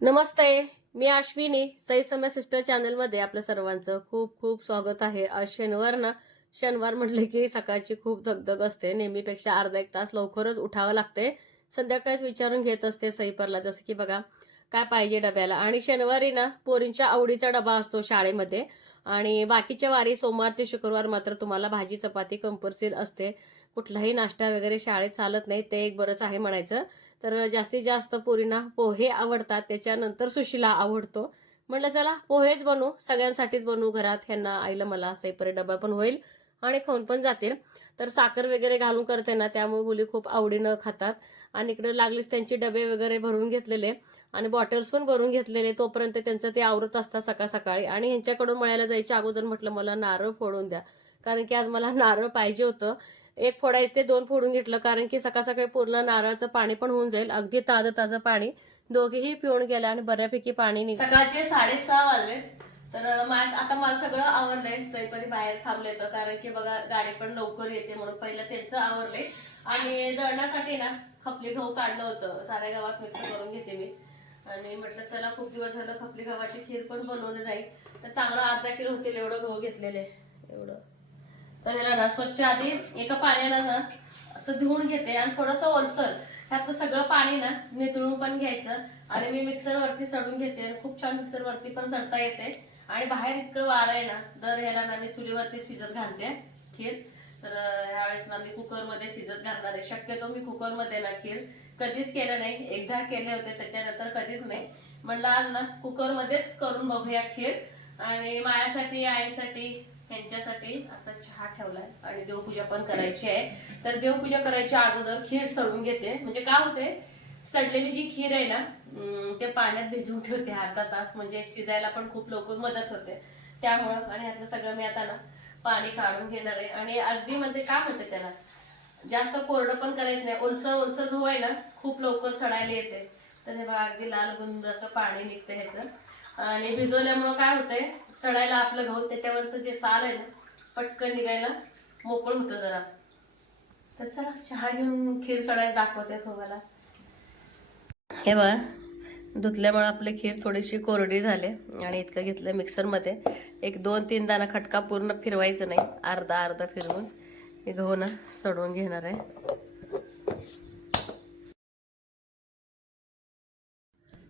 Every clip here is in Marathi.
नमस्ते मी अश्विनी. सई समय सिस्टर चॅनलमध्ये आपल्या सर्वांचं खूप खूप स्वागत आहे. आज शनिवार ना शनिवार म्हटलं की सकाळची खूप धगधग असते. नेहमीपेक्षा अर्धा एक तास लवकरच उठावं लागते. संध्याकाळीच विचारून घेत असते सईपरला जसं की बघा काय पाहिजे डब्याला? आणि शनिवारी ना पोरींच्या आवडीचा डबा असतो शाळेमध्ये. आणि बाकीच्या वारी सोमवार ते शुक्रवार मात्र तुम्हाला भाजी चपाती कंपल्सरी असते. कुठलाही नाश्ता वगैरे शाळेत चालत नाही ते एक बरंच आहे म्हणायचं. तर जास्तीत जास्त पोरींना पोहे आवडतात. त्याच्यानंतर सुशीला आवडतो. म्हटलं चला पोहेच बनवू. सगळ्यांसाठीच बनवू घरात. ह्यांना आईला मला सेपरेट डबा पण होईल आणि खाऊन पण जातील. तर साखर वगैरे घालून करते ना त्यामुळे मुली खूप आवडीनं खातात. आणि इकडे लागलीच त्यांचे डबे वगैरे भरून घेतलेले. आणि बॉटल्स पण भरून घेतलेले. तोपर्यंत त्यांचं ते आवरत असतात सकाळ सकाळी. आणि ह्यांच्याकडून मळायला जायच्या अगोदर म्हटलं मला नारळ फोडून द्या. कारण की आज मला नारळ पाहिजे होतं. एक फोडायचं ते दोन फोडून घेतलं कारण की सकाळ सकाळी पूर्ण नारळाचं पाणी पण होऊन जाईल. अगदी ताजं ताजं पाणी. दोघेही पिऊन गेलं आणि बऱ्यापैकी पाणी निघ सकाळचे साडेसहा वाजले. तर माझ आता मला सगळं आवरलंय. सैपरी बाहेर थांबले तर कारण की बघा गाडी पण लवकर येते म्हणून पहिलं त्यांचं आवरले. आणि दळण्यासाठी ना खपली गहू काढलं होतं. साऱ्या गावात मिक्स करून घेते मी. आणि म्हटलं चला खूप दिवस झालं खपली गव्हाची खीर पण बनवली नाही. तर चांगलं अर्धा किलो होतील एवढं गहू घेतलेले. एवढं. तर याला ना स्वच्छ आधी एका पाण्याला ना असं धुवून घेते आणि थोडंसं ओलसर. त्यातलं सगळं पाणी ना नितळून पण घ्यायचं. आणि मी मिक्सर वरती सडून घेते आणि खूप छान मिक्सर वरती पण सडता येते. आणि बाहेर इतकं वारं आहे ना दर ह्याला ना मी चुलीवरती शिजत घालते खीर. तर ह्यावेळेस ना मी कुकरमध्ये शिजत घालणार आहे. शक्यतो मी कुकरमध्ये ना खीर कधीच केलं नाही. एकदा केले होते त्याच्यानंतर कधीच नाही. म्हणलं आज ना कुकरमध्येच करून बघूया खीर. आणि माझ्यासाठी आईसाठी त्यांच्यासाठी असा चहा ठेवलाय आणि देवपूजा पण करायची आहे. तर देवपूजा करायच्या अगोदर खीर सडून घेते. म्हणजे काय होते? सडलेली जी खीर आहे ना ते पाण्यात भिजवून ठेवते अर्धा तास. म्हणजे शिजायला पण खूप लवकर मदत होते. त्यामुळं आणि ह्याचं सगळं मी आता ना पाणी काढून घेणार आहे. आणि अगदी म्हणजे काय म्हणते त्याला? जास्त कोरडं पण करायचं नाही. ओलसर ओलसर गहू आहे ना खूप लवकर सडायला येते. तर हे बघा अगदी लाल गुंद असं पाणी निघतं ह्याचं. आणि भिजवल्यामुळं काय होतंय? सडायला आपलं गहू त्याच्यावरचं जे साल आहे ना पटकन निघायला मोकळ होतं जरा. तर चला चहा घेऊन खीर सडायला दाखवते तुम्हाला. हे बघा धुतल्यामुळे आपली खीर थोडीशी कोरडी झाले आणि इतकं घेतलं मिक्सरमध्ये. एक दोन तीन दाना खटका पूर्ण फिरवायचं नाही. अर्धा अर्धा फिरवून हे गहू ना सडवून घेणार आहे.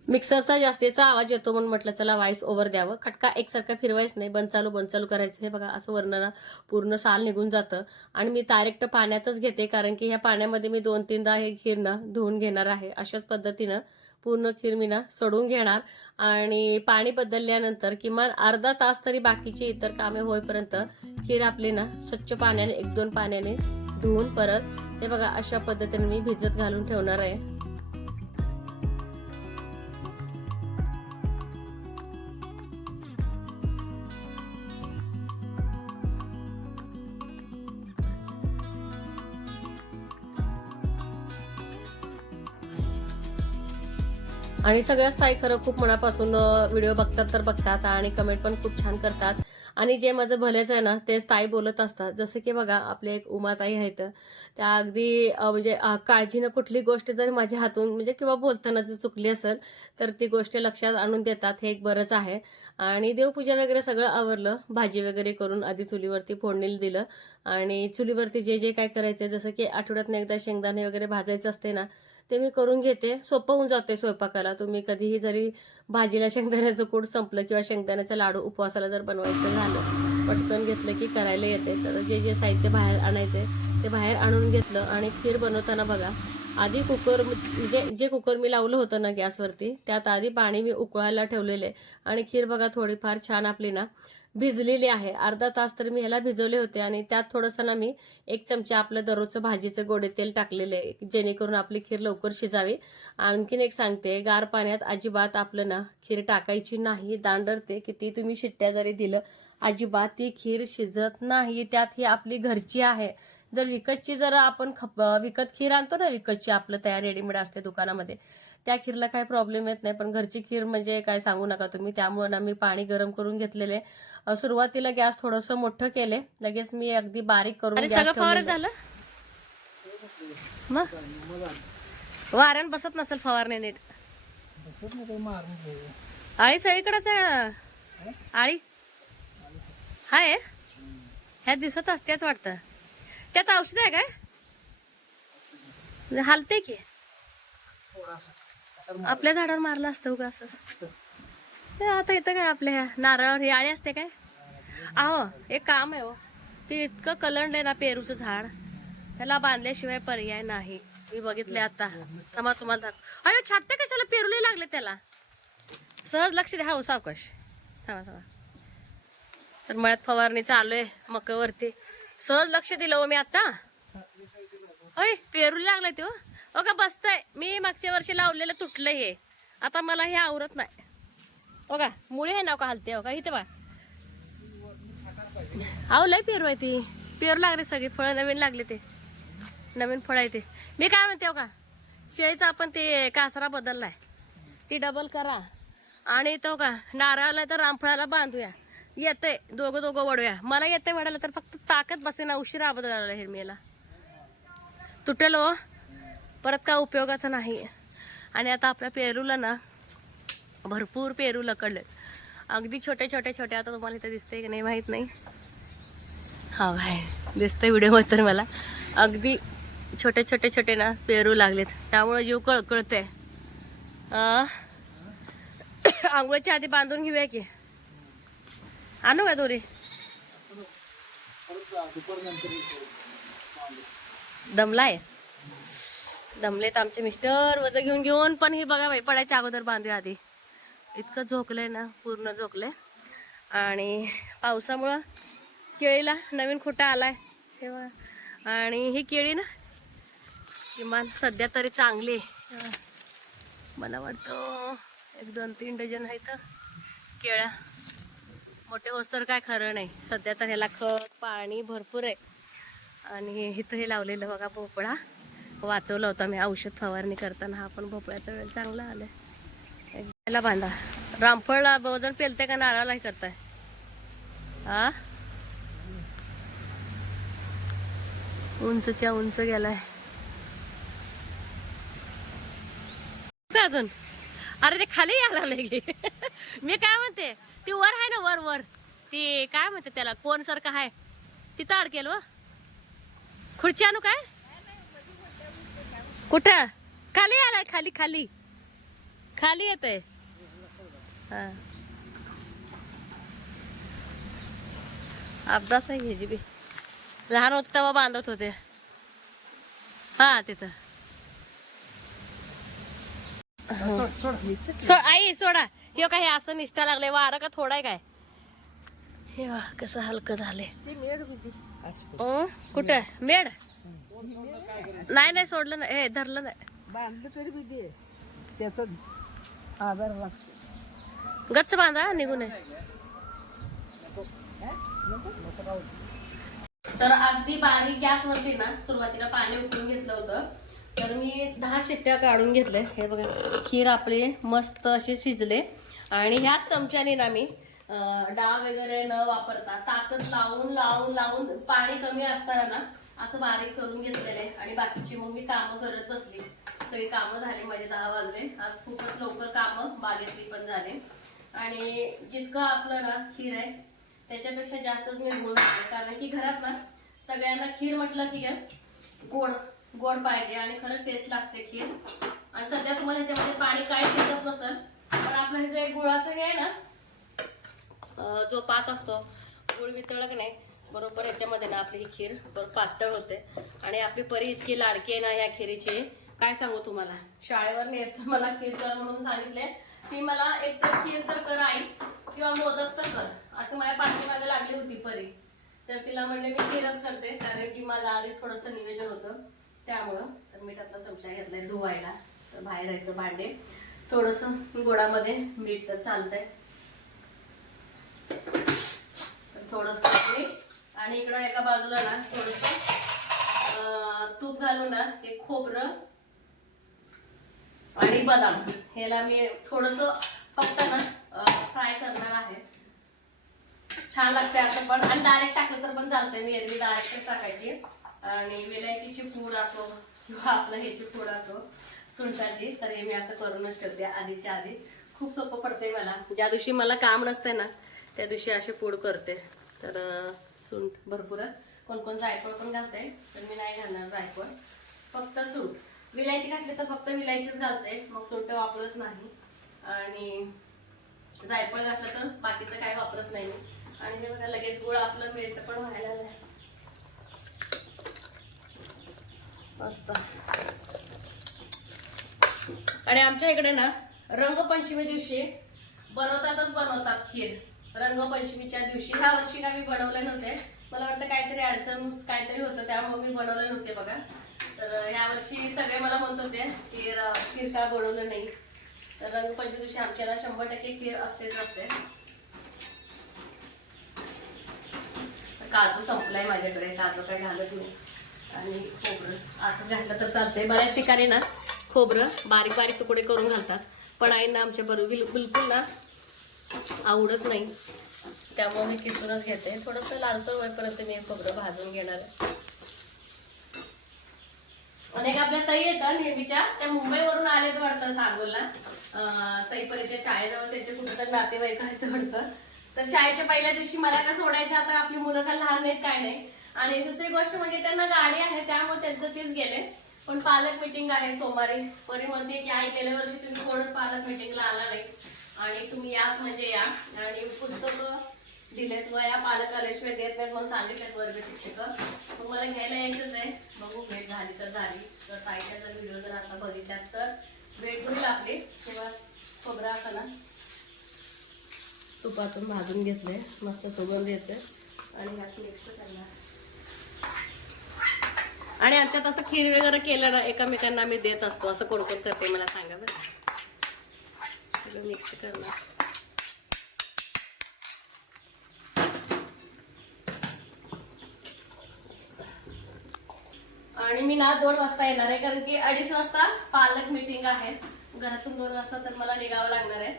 मिक्सरचा जास्तीचा आवाज येतो म्हणून म्हटलं चला व्हॉइस ओव्हर द्यावं. खटका एकसारखा फिरवायचं नाही बंद चालू बंद चालू करायचं. हे बघा असं वर्णन पूर्ण साल निघून जातं. आणि मी डायरेक्ट पाण्यातच घेते कारण की ह्या पाण्यामध्ये मी दोन तीनदा हे खीर ना धुवून घेणार आहे. अशाच पद्धतीनं पूर्ण खीर मी ना सोडून घेणार. आणि पाणी बदलल्यानंतर किमान अर्धा तास तरी बाकीची इतर कामे होईपर्यंत खीर आपली ना स्वच्छ पाण्याने एक दोन पाण्याने धुवून परत हे बघा अशा पद्धतीने मी भिजत घालून ठेवणार आहे. आणि सगळ्या ताई खरं खूप मनापासून व्हिडिओ बघतात तर बघतात आणि कमेंट पण खूप छान करतात. आणि जे माझं भलेच आहे ना तेच ताई बोलत असतात. जसं की बघा आपले एक उमाताई आहेत. त्या अगदी म्हणजे काळजीनं कुठली गोष्ट जर माझ्या हातून म्हणजे किंवा बोलताना जर चुकली असेल तर ती गोष्ट लक्षात आणून देतात. हे एक बरंच आहे. आणि देवपूजा वगैरे सगळं आवरलं. भाजी वगैरे करून आधी चुलीवरती फोडणीला दिलं. आणि चुलीवरती जे जे काय करायचं जसं की आठवड्यातनं एकदा शेंगदाणे वगैरे भाजायचं असते ना ते मी करून घेते. सोपं होऊन जाते स्वयंपाकाला. तुम्ही कधीही जरी भाजीला शेंगदाण्याचं कूट संपलं किंवा शेंगदाण्याचा लाडू उपवासाला जर बनवायचं झालं पटकन घेतलं की करायला येते. तर जे जे साहित्य बाहेर आणायचे ते बाहेर आणून घेतलं आणि खीर बनवताना बघा आधी कुकर म्हणजे जे कुकर मी लावलं होतं ना गॅसवरती त्यात आधी पाणी मी उकळायला ठेवलेले. आणि खीर बघा थोडीफार छान आपली ना भिजलेली आहे. अर्धा तास तर मी ह्याला भिजवले होते आणि त्यात थोडंसं ना मी एक चमचा आपलं दररोजचं भाजीचं गोडे तेल टाकलेलं आहे जेणेकरून आपली खीर लवकर शिजावी. आणखीन एक सांगते गार पाण्यात अजिबात आपलं ना खीर टाकायची नाही दांडरते. किती तुम्ही शिट्ट्या जरी दिलं अजिबात ती खीर शिजत नाही. त्यात ही आपली घरची आहे. जर विकतची जर आपण खप विकत खीर आणतो ना विकतची आपलं तयार रेडीमेड असते दुकानामध्ये त्या खीरला काही प्रॉब्लेम येत नाही. पण घरची खीर म्हणजे काय सांगू नका तुम्ही. त्यामुळे ना मी पाणी गरम करून घेतलेले. सुरुवातीला गॅस थोडंसं मोठं केले. लगेच मी अगदी बारीक करून सगळं. झालं? मग? वारण बसत नसेल फवारणी नीट. आळी सगळीकडेच आहे. आळी? हाय? ह्या दिवसात असतेच वाटतं. त्यात औषध आहे काय? म्हणजे हालते की. आपल्या झाडावर मारलं असतं उगा असं. ते आता येतं काय आपल्या ह्या नारळावर? ही आळी असते काय? अहो एक काम आहे हो. ते इतकं कलंडलंय ना पेरूचं झाड. त्याला बांधल्याशिवाय पर्याय नाही. मी बघितले आता. थांबा तुम्हाला अयो छाटते कशाला? पेरूले लागले त्याला. सहज लक्ष द्या. हो सावकाश. थांबा थांबा. तर मळ्यात फवारणी चालू आहे मकावरती सहज लक्ष दिलं हो मी आता. अय पेरू लागलाय तो हो का बसतंय. मी मागच्या वर्षी लावलेलं तुटलं हे. आता मला हे आवरत नाही. हो का मुळे आहे ना का हलते हो का? इथे बा अहो लय पेरू आहे ती. पेरू लागले सगळे फळं नवीन लागले ते. नवीन फळ आहे ते. मी काय म्हणते हो का? शेळीचा आपण ते कासरा बदललाय. ती डबल करा. आणि तो हो का नारळाला तर रामफळाला बांधूया. येते दोघं दोघं वडूया मला येते वडायला तर फक्त ताकद बसते ना उशिरा बदलायला आला तुटेल हो. परत काय उपयोगाचं नाही. आणि आता आपल्या पेरूला ना भरपूर पेरू लकडले अगदी छोटे छोटे छोटे. आता तुम्हाला इथे दिसते की नाही माहीत नाही. हा काय दिसतंय व्हिडिओमध्ये तर मला. अगदी छोटे छोटे छोटे ना पेरू लागलेत. त्यामुळे जीव कळकळते आंघोळीच्या आधी बांधून घेऊया की. आणू का दोरी? परत जा, दमलाय. दमलेत आमचे मिस्टर वजन घेऊन घेऊन. पण हे बघा बाई पडायच्या अगोदर बांधूया आधी. इतकं झोकलंय ना पूर्ण झोकलंय. आणि पावसामुळं केळीला नवीन खोटा आलाय. तेव्हा आणि ही केळी ना किमान सध्या तरी चांगली आहे. मला वाटतं एक दोन तीन डझन आहेत केळ्या. मोठे होस तर काय खरं नाही. सध्या तर ह्याला खत पाणी भरपूर आहे. आणि इथं हे लावलेलं बघा भोपळा. वाचवला होता मी औषध फवारणी करताना. हा पण भोपळ्याचा वेळ चांगला आलाय. याला बांधा. रामफळला वजन पेलते का नारळालाही करताय? हा उंचच्या उंच गेलाय. अजून? अरे ते खाली यायला लागले की. मी काय म्हणते ती वर आहे ना वर वर. ती काय म्हणते त्याला कोण सारखं आहे तिथं अडकेल व. खुर्ची आणू काय? कुठं? खाली आलाय खाली खाली. खाली येत आहे अभ्यास आहे घ्यायची बी. लहान होत तेव्हा बांधत होते. हा तिथं. सोड, सोड. सो आई सोडा. हे काय हे असं निष्ठा लागले वारं का थोडा आहे काय? हे वा कसं हलकं झाले? कुठं? मेड? नाही नाही सोडलं नाही. हे धरलं नाही. बांधलं तरी दे. त्याचा आधार लागतो. गच्च बांधा निघू नये तर अगदी बारीक गॅसवरती ना सुरुवातीला पाणी उकळून घेतलं होतं. तर मी दहा शिट्ट्या काढून घेतले. हे बघा खीर आपली मस्त अशी शिजले. आणि ह्याच चमच्याने ना मी डाळ वगैरे न वापरता ताकद लावून लावून लावून पाणी कमी असताना ना असं बारीक करून घेतलेले. आणि बाकीची मग मी कामं करत बसली. सगळी कामं झाली माझे दहा वाजले. आज खूपच लवकर कामं बागेतली पण झाले. आणि जितकं आपलं ना खीर आहे त्याच्यापेक्षा जास्तच मी गुळ घातले. कारण की घरात ना सगळ्यांना खीर म्हटलं की काय गोड. गोड पाहिजे आणि खरंच टेस्ट लागते खीर. आणि सध्या तुम्हाला ह्याच्यामध्ये पाणी काय दिसत नसेल पण आपलं हे जे गुळाचं हे आहे ना जो पाक असतो गुळ वितळक नाही बरोबर याच्यामध्ये ना आपली ही खीर बरोबर पातळ होते. आणि आपली परी इतकी लाडकी आहे ना ह्या खिरीची. काय सांगू तुम्हाला? शाळेवर नेसतो मला खीर कर म्हणून सांगितले. ती मला एक तर खीर तर कर आई किंवा मोदक तर कर असं माझ्या पाठीमागे लागली होती परी. तर तिला म्हणले मी खीरच करते कारण की माझं आधीच थोडंसं नियोजन होतं. त्यामुळं तर मिठाचा चमचा घेतलाय धुवायला. तर बाहेर येतं भांडे. थोडंसं गोडामध्ये मीठ तर चालतंय. तर थोडंसं मीठ. आणि इकडं एका बाजूला ना थोडंसं तूप घालून ना हे खोबरं आणि बदाम. ह्याला मी थोडस फक्त ना फ्राय करणार आहे. छान लागते असं पण. आणि डायरेक्ट टाकलं तर पण चालतंय. मी एरवी डायरेक्टच टाकायची आणि वेलायचीची चिपूड असो किंवा आपलं ह्याची चिपूड असो सुंठाची तर हे मी असं करूनच ठेवते आधीच्या आधी. खूप सोपं पडतंय मला. ज्या दिवशी मला काम नसते ना त्या दिवशी असे पूड करते. तर सुंठ भरपूरच. कोण कोण जायफळ पण घालते तर मी नाही घालणार जायफळ. फक्त सूट. विलायची घातली तर फक्त विलायचीच घालते. मग सुंठ वापरत नाही. आणि जायफळ घातलं तर बाकीचं काय वापरत नाही मी. आणि हे बघा लगेच गुळ आपलं मिळतं पण व्हायला नाही मस्त. आणि आमच्या इकडे ना रंगपंचमी दिवशी बनवतातच बनवतात खीर. रंगपंचमीच्या दिवशी. ह्या वर्षी काय मी बनवले नव्हते. मला वाटतं काहीतरी अडचण काहीतरी होतं त्यामुळे मी बनवले नव्हते बघा. तर ह्या वर्षी सगळे मला म्हणत होते की खीर का बनवलं नाही. तर रंगपंचमी दिवशी आमच्याला शंभर टक्के खीर असतेच असते. काजू संपलाय माझ्याकडे. काजू काय घालत नाही. आणि खोबरं. असं घातलं तर चालतंय. बऱ्याच ठिकाणी ना खोबरं बारीक बारीक तुकडे करून घालतात. पण आईना आमच्या बरोबर बिलकुल ना आवडत नाही. त्यामुळे मी किसूनच घेते. थोडंसं लालसर होईपर्यंत मी खोबरं भाजून घेणार आहे. अनेक आपल्या ताई येतात नेहमीच्या. त्या मुंबईवरून आलेत वाटतं सांगोला अं, सईपरीच्या शाळेजवळ त्याचे कुठं नातेवाईक आहेत वाटतं. तर शाळेच्या पहिल्या दिवशी मला काय सोडायचं? आता आपली मुलं काय लहान नाहीत काय नाही. आणि दुसरी गोष्ट म्हणजे त्यांना गाडी आहे त्यामुळे त्यांचं तीच गेले. पण पालक मिटिंग आहे सोमवारी. परी म्हणते की आई गेल्या वर्षी तुम्ही कोणच पालक मिटिंगला आला नाही. आणि तुम्ही याच म्हणजे या. आणि पुस्तकं दिलेत व पालक आल्याशिवाय देत नाहीत म्हणून सांगितलेत वर्ग शिक्षक. मग मला घ्यायला यायचंच आहे. बघू भेट झाली तर झाली. तर ताईच्या जर व्हिडिओ जर आता बघितल्यात तर. भेट होईल आपली. तेव्हा खोबरा असा ना. तुपातून भाजून घेतलंय. मस्त सुगंध येते आणि यात मिक्स करणार. आणि आमच्यात असं खीर वगैरे केलं ना एकमेकांना आम्ही देत असतो. असं कोण कोण करते मला सांगा बरं. सगळं मिक्स करणार. आणि मी ना दोन वाजता येणार आहे कारण की अडीच वाजता पालक मिटिंग आहे. घरातून दोन वाजता तर मला निघावं लागणार आहे.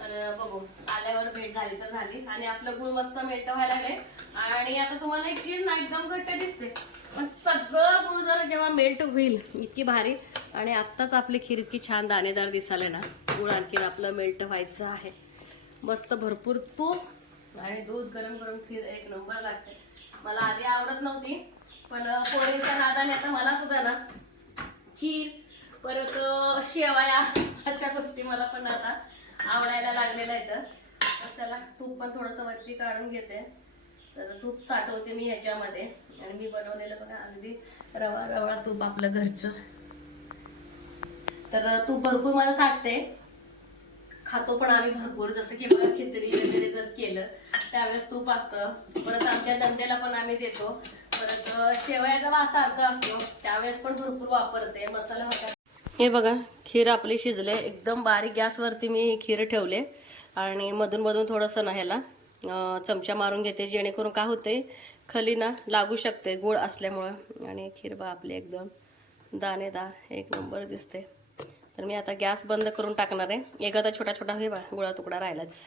तर बघू आल्यावर भेट झाली तर झाली. आणि आपलं गुळ मस्त मेल्ट व्हायला लागले आणि आता तुम्हाला एक खीर ना एकदम घट्ट दिसते. पण सगळं गुळ जर जेव्हा मेल्ट होईल इतकी भारी. आणि आत्ताच आपली खीर इतकी छान दाणेदार दिसाले ना गुळ आणखी आपलं मेल्ट व्हायचं आहे. मस्त भरपूर तूप आणि दूध गरम गरम खीर एक नंबर लागते. मला आधी आवडत नव्हती पण पोळीच्या नादाने आता मला सुद्धा ना खीर परत अं, शेवया अशा गोष्टी मला पण आता आवडायला लागलेलं आहे तर. चला तूप पण थोडंसं वरती काढून घेते. तर तूप साठवते मी ह्याच्यामध्ये. आणि मी बनवलेलं बघा अगदी रवा रवा तूप आपलं घरचं. तर तूप भरपूर मला साठते. खातो पण आम्ही भरपूर जसं की मला खिचडी वगैरे जर केलं त्यावेळेस तूप असतं. परत आमच्या धंद्याला पण आम्ही देतो. परत शेवयाचा वास सारखा असतो. त्यावेळेस पण भरपूर वापरते. मसाला होता हे बघा खीर आपली शिजले एकदम बारीक गॅसवरती मी ही खीर ठेवले आणि मधून मधून थोडंसं ना ह्याला चमचा मारून घेते जेणेकरून काय होते खली ना लागू शकते गोड असल्यामुळं. आणि खीर बा आपली एकदम दाणेदार एक नंबर दिसते. तर मी आता गॅस बंद करून टाकणार आहे. एखादा छोटा छोटा हे बा गुळा तुकडा राहिलाच.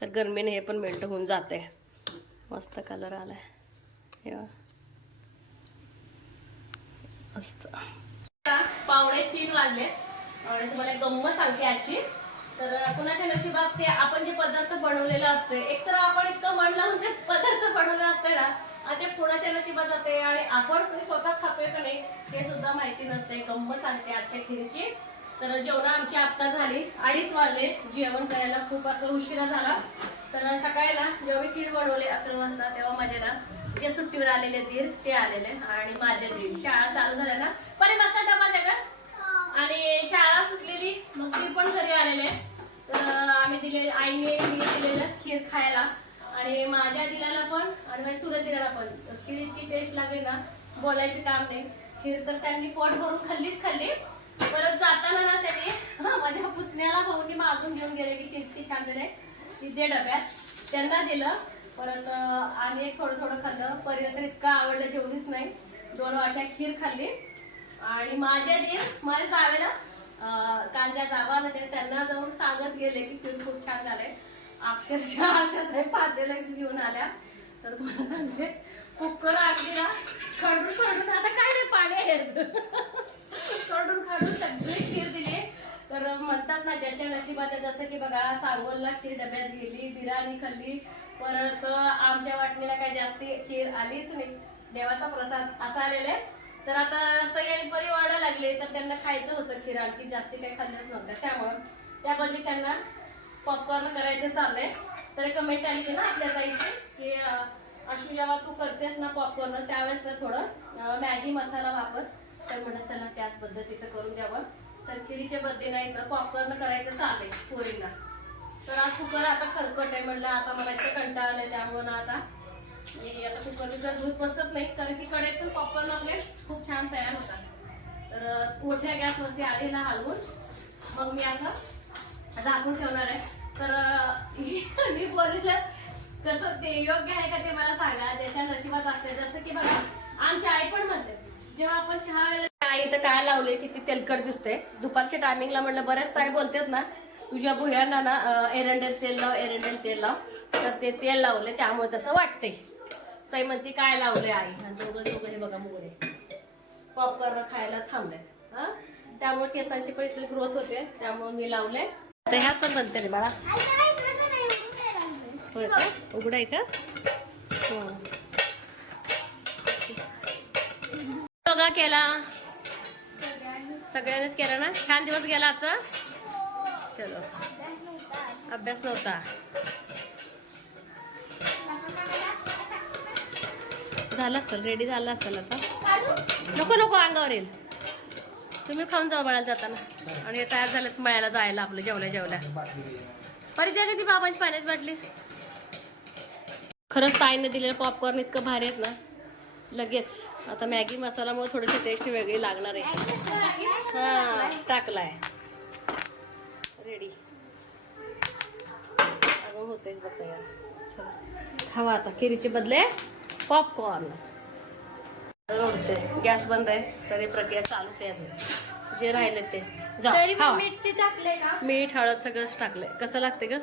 तर गरमीने हे पण मेल्ट होऊन जाते मस्त कलर आलाय. हे मस्त. पावणे तीन वाजले. आणि तुम्हाला एक गंमत सांगते आजची. तर कुणाच्या नशिबात ते आपण जे पदार्थ बनवलेलं असते एकतर आपण इतकं मन लावून ते पदार्थ बनवले असते ना ते कुणाच्या नशिबात जाते आणि आपण स्वतः खातोय का नाही हे सुद्धा माहिती नसते गंमत सांगते आजच्या खिरीची. तर जेवण आमची आत्ता झाली. अडीच वाजले. जेवण करायला खूप असं उशिरा झाला. तर सकाळी ना जेव्हा मी खीर बनवली अकरा वाजता तेव्हा माझे ना जे सुट्टीवर आलेले दीर ते आलेले आणि माझे दीर. शाळा चालू झाली ना परे मसा डबा द्या का आणि शाळा सुटलेली मग ती पण घरी आलेले तर आम्ही दिले आईने मी दिलेलं खीर खायला. आणि माझ्या दिराला पण आणि माझ्या चुऱ्या दिराला पण. खीर इतकी टेस्ट लागली ना बोलायचं काम नाही. खीर तर त्यांनी पोट भरून खाल्लीच खाल्ली. परत जाताना ना त्यांनी माझ्या पुतण्याला भाऊनी मागून घेऊन गेले की किती छान झाले. तिथे डब्यात त्यांना दिलं. परत आम्ही एक थोडं थोडं खाल्लं. परीला तर इतकं आवडलं जेवढीच नाही. दोन वाट्या खीर खाल्ली. आणि माझ्या दीर माझ्या जावेला अं, ज्या जावा त्यांना जाऊन सांगत गेले की खीर खूप छान झाले अक्षरशः अशा ते पातेलाच घेऊन आल्या. तर तुम्हाला सांगते कुकर अगदी ना खडून खडून आता काय नाही पाणी आहे. खडून खडून सगळी खीर दिली. तर म्हणतात ना ज्याच्या नशिबात आहे जसं की बघा सांगोलला खीर डब्यात गेली बिराणी खाल्ली. परत आमच्या वाटणीला काही जास्ती खीर आलीच नाही. देवाचा प्रसाद असा आलेला आहे. तर आता सगळ्यांनी परी वाढायला लागले तर त्यांना खायचं होतं खीर आणखी जास्ती काही खाल्लंच नव्हतं. त्यामुळं त्याबद्दल त्यांना पॉपकॉर्न करायचं चाललंय. तर कमेंट आली ना आपल्या ताईची की अश्रू जेव्हा तू करतेस ना पॉपकॉर्न त्यावेळेस ना थोडं मॅगी मसाला वापर. तर म्हणत चला त्याच पद्धतीचं करून द्यावं तर खिरीच्या नाही तर पॉपकॉर्न करायचं चाललंय पोरींना. तर आज कुकर आता खरकट आहे म्हणलं आता मला इथं कंटाळा आहे त्यामुळे ना आता मी आता कुकरचं दूध बसत नाही कारण की कडेत पण पॉपकॉर्न आपले खूप छान तयार होतात. तर मोठ्या गॅसवरती आधी ना हलवून मग मी असं झाकून ठेवणार आहे. तर मी बोललं कसं ते योग्य आहे का ते मला सांगा. ज्याच्या नशिबात असते जसं की बघा आमची आई पण म्हणते जेव्हा आपण चहा आई तर काय लावले किती तेलकट दिसते दुपारच्या टायमिंगला म्हटलं बऱ्याच ताई बोलतात ना तुझ्या भुयांना ना एरंडेल तेल लाव एरंडेल तेल लाव. तर ते तेल लावले त्यामुळे तसं वाटते सई म्हणते काय लावले आई? दोघं दोघं हे बघा मुगडे पॉपकॉर्न खायला थांबले हा? त्यामुळे केसांची पण इथली ग्रोथ होते. त्यामुळे मी लावले तर ह्या पण बनते रे बाळा. होय का? उघडा आहे का? हो. योगा केला. सगळ्यांनीच केला ना? छान दिवस गेला आजचा? चलो. अभ्यास नव्हता. झाला असेल रेडी झाला असेल आता. नको नको अंगावर येईल. तुम्ही खाऊन जाऊ मळ्याला जाताना. आणि हे तयार झालं मळ्याला जायला आपलं जेवल्या जेवल्या. परत द्या कधी बाबांची पाण्याची बाटली? खरंच ताईने दिलेलं पॉपकॉर्न इतकं भारी आहेत ना. लगेच. आता मॅगी मसाल्यामुळे थोडीशी टेस्ट वेगळी लागणार आहे. हा टाकलाय. रेडी अगं होतेच बघ यार खावा आता. केरीचे बदले. पॉपकॉर्न गॅस बंद आहे तरी प्रक्रिया चालूच आहे अजून. जे राहिले ते. जा मीठ ते टाकलंय का मीठ हळद सगळंच टाकलंय. कसं लागते ग?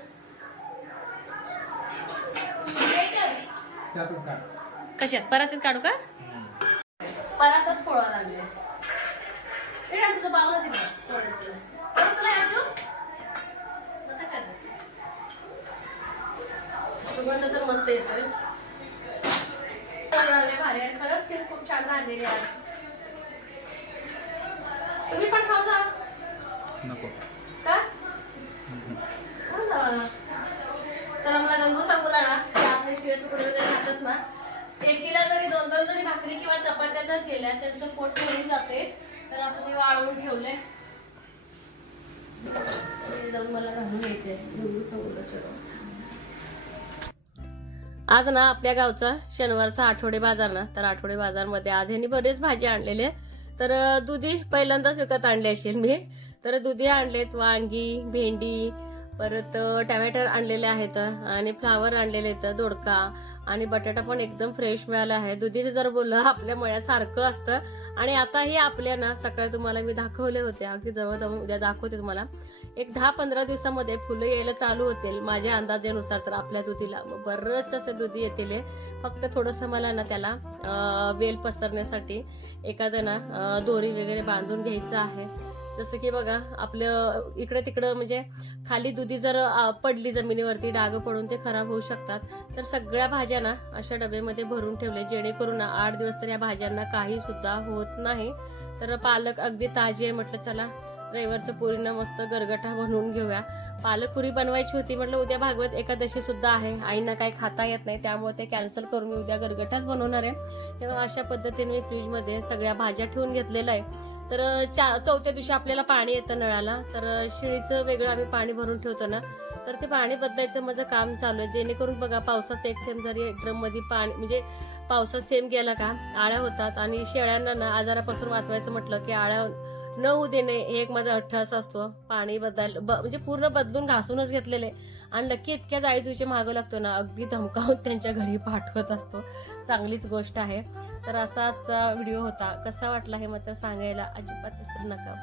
कशात परातीत काढू का? परातच पोळा लागले तुझं सुगंध तर मस्त येतोय. भारी. खरंच खीर खूप छान झालेली आज. तुम्ही पण खाऊ जा. नको. का? खाऊ जा मला. चला मला गंगू सांगू ना की आपले शिळे तुकडे वगैरे खातात ना. एकीला जरी दोन दोन जरी भाकरी किंवा चपात्या जर केल्या त्यांचं पोट भरून जाते. तर असं मी वाळवून ठेवले. हे जाऊन मला घालून घ्यायचे गंगू सांगूला सर्व आज ना आपल्या गावचा शनिवारचा आठवडे बाजार ना तर आठवडे बाजारमध्ये आज ह्यांनी बरेच भाजी आणलेले. तर दुधी पहिल्यांदाच विकत आणले असेल मी. तर दुधी आणलेत वांगी भेंडी परत अं, टमॅटर आणलेले आहेत आणि फ्लावर आणलेले आहेत दोडका आणि बटाटा पण एकदम फ्रेश मिळाला आहे. दुधीचं जर बोललं आपल्या मळ्यात सारखं असतं. आणि आताही आपल्या ना सकाळी तुम्हाला मी दाखवले होते अगदी जवळ जवळ उद्या दाखवते तुम्हाला. एक दहा पंधरा दिवसामध्ये फुलं यायला चालू होतील माझ्या अंदाजेनुसार तर आपल्या दुधीला. बरंच असं दुधी येतील फक्त थोडंसं मला ना त्याला वेल पसरण्यासाठी एखादं ना दोरी वगैरे बांधून घ्यायचं आहे. जसं की बघा आपलं इकडे तिकडं म्हणजे खाली दुधी जर पडली जमिनीवरती डाग पडून ते खराब होऊ शकतात. तर सगळ्या भाज्या ना अशा डब्यामध्ये भरून ठेवले जेणेकरून ना आठ दिवस तर या भाज्यांना काही सुद्धा होत नाही. तर पालक अगदी ताजी आहे म्हटलं चला रविवारचं पुरीनं मस्त गरगटा बनवून घेऊया. पालक पुरी बनवायची होती म्हटलं उद्या भागवत एकादशी सुद्धा आहे आईना काही खाता येत नाही त्यामुळे ते कॅन्सल करून मी उद्या गरगटाच बनवणार आहे. तेव्हा अशा पद्धतीने मी फ्रीजमध्ये सगळ्या भाज्या ठेवून घेतलेल्या आहे. तर चौथ्या दिवशी आपल्याला पाणी येतं नळाला. तर शिळीचं वेगळं आम्ही पाणी भरून ठेवतो ना. तर ते पाणी बदलायचं माझं काम चालू आहे. जेणेकरून बघा पावसाचं एक थेंब जरी ड्रममध्ये पाणी म्हणजे पावसात थेंब गेला का आळ्या होतात. आणि शेळ्यांना ना आजारापासून वाचवायचं म्हटलं की आळ्या न होऊ देणे हे एक माझा अठ्ठास असतो. पाणी बदल ब- म्हणजे पूर्ण बदलून घासूनच घेतलेले. आणि नक्की इतक्या जाळीजुळीचे मागं लागतो ना अगदी धमकावून त्यांच्या घरी पाठवत असतो. चांगलीच गोष्ट आहे. तर असाच व्हिडिओ होता. कसा वाटला हे मात्र सांगायला अजिबात विसरू नका.